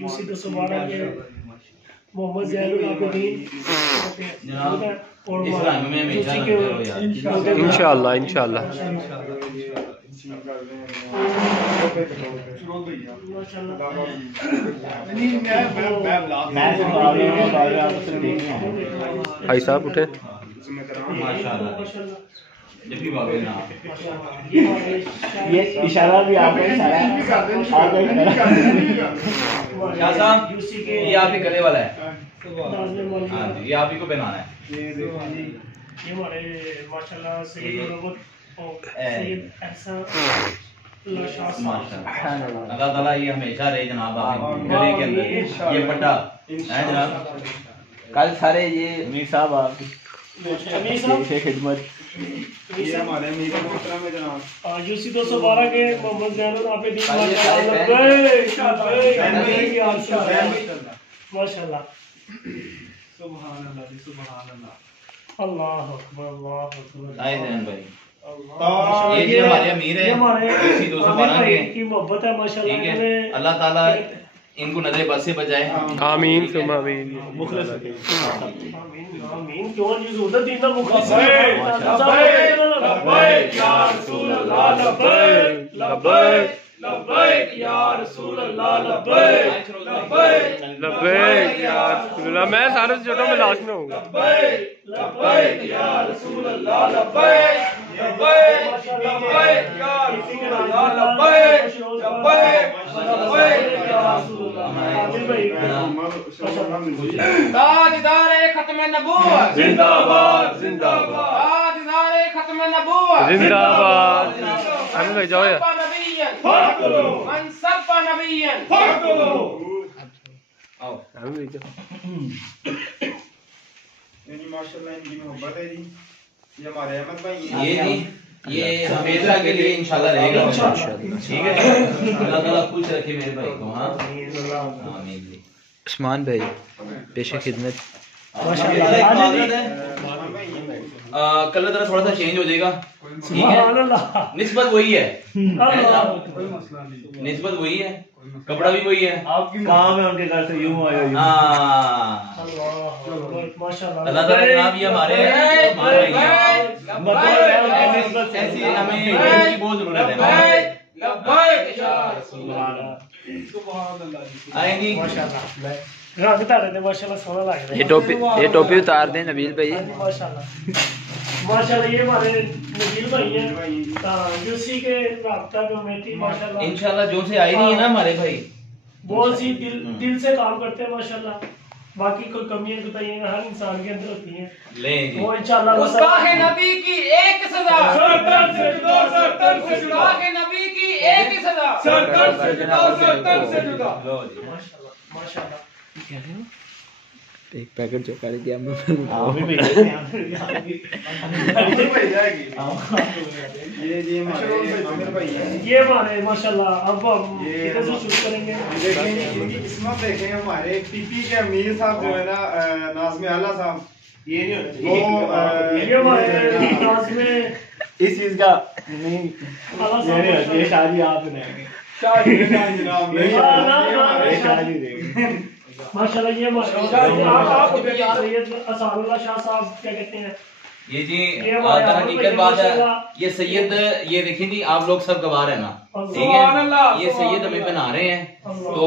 UC 212 के मोहम्मद ज़ैनुल आबिदीन और इंशाअल्लाह इंशाअल्लाह। भाई साहब उठे। ये इशारा भी आपका इशारा ये आप ही गले वाला है। हाँ जी, ये आप ही को पहनाना है। ये हमारे माशाल्लाह सैयद अल्लाह ताला ये हमेशा रहे जनाब आपके गले के अंदर ये पट्टा है जनाब। कल सारे ये मीर साहब आपकी खिदमत यूसी 212 के मोहम्मद ज़ैनुल आबिदीन माशाल्लाह। अल्लाह अकबर अल्लाह अकबर। आए जैन भाई ये जी हमारे अमीर है, यूसी 212 की मोहब्बत है माशाल्लाह। ठीक है, अल्लाह ताला इनको नजर बद से बचाए। आमीन सुम्मा आमीन। मुखलिस आमीन क्यों यूज होता दीन दा मुखलिस लब्बैक या रसूल अल्लाह लब्बैक लब्बैक लब्बैक या रसूल अल्लाह लब्बैक लब्बैक लब्बैक या रसूल अल्लाह। मैं सारे छोटों में लास्ट में हूँ। लब्बैक लब्बैक या रसूल अल्लाह लब्बैक लब्बैक लब्बैक या रसूल अल्लाह लब्बैक लब्बैक लब्बैक या रसूल अल्लाह। ताजदार खत्म नबूवत जिंदाबाद जिंदाबाद ताजदार खत्म नबूवत जिंदाबाद। अरे भाई जाओ यार। मनसब नबीयन आओ। माशाल्लाह इनकी मोहब्बत है जी। ये हमारे अहमद भाई हैं। ये जी ये हमेशा के लिए इंशाल्लाह रहेगा। ठीक है, अल्लाह ताला खुश रखे मेरे भाई को। हाँ आमीन जी। उस्मान भाई पेशे खिदमत कलर जरा थोड़ा सा चेंज हो जाएगा। ठीक है, निस्बत वही है, निस्बत वही है, कपड़ा भी वही है। आपकी काम है उनके घर से यूं आए हो। अल्लाह ताला जनाब ये हमारे ऐसी हमें इनकी बहुत जरूरत है। आएंगी रंग तारे थे माशाल्लाह सोना लग रहा है। ये टोपी उतार दें नबील भाई। माशाल्लाह माशाल्लाह ये हमारे नबील भाई हैं यूसी के राब्ता कमेटी माशाल्लाह। इंशाल्लाह जो से आई नहीं है ना हमारे भाई, बहुत सी दिल से काम करते हैं माशाल्लाह। बाकी कोई कमियां कोताहियां हर इंसान के अंदर होती हैं, ले जी वो इंशाल्लाह गुस्ताखे नबी की एक सजा, सरतन से जुदा गुस्ताखे नबी की एक सजा, सरतन से जुदा। माशाल्लाह एक पैकेट जो कर दिया ये जी हमारे आमिर भाई हैं। ये हमारे माशाल्लाह। अब हम किधर से शुरू करेंगे? देखें इनकी किस्मत देखें। हमारे पीपी के अमीर साहब जो है ना नाज़िम आला साहब, ये नहीं होता ये हमारे नाज़िम इस चीज का नहीं ये शादी आप शादी जनाब माशाल्लाह। ये सैयद असारुल्लाह शाह साहब क्या कहते हैं? ये जी हकीकत बात है, ये सैयद ये देखिए जी आप लोग सब गवाह है ना। ठीक है, ये सैयद हमें पहना रहे हैं तो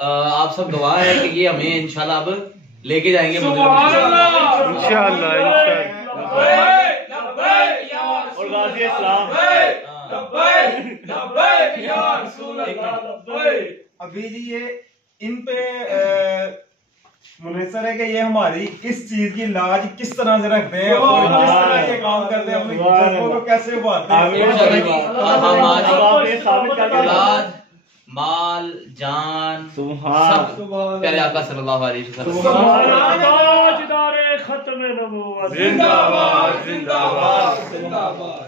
आप सब गवाह है कि ये हमें इंशाल्लाह अब लेके जाएंगे अभी जी ये इन पे मुनसर है कि ये हमारी इस चीज की लाज किस तरह से रखते हैं, किस तरह के काम करते हैं, अपनी जज्बों को कैसे उभारते हैं। औलाद माल जान सब प्यारे आका सल्लल्लाहु अलैहि वसल्लम ताजदार खत्म नबूवत जिंदाबाद जिंदाबाद जिंदाबाद।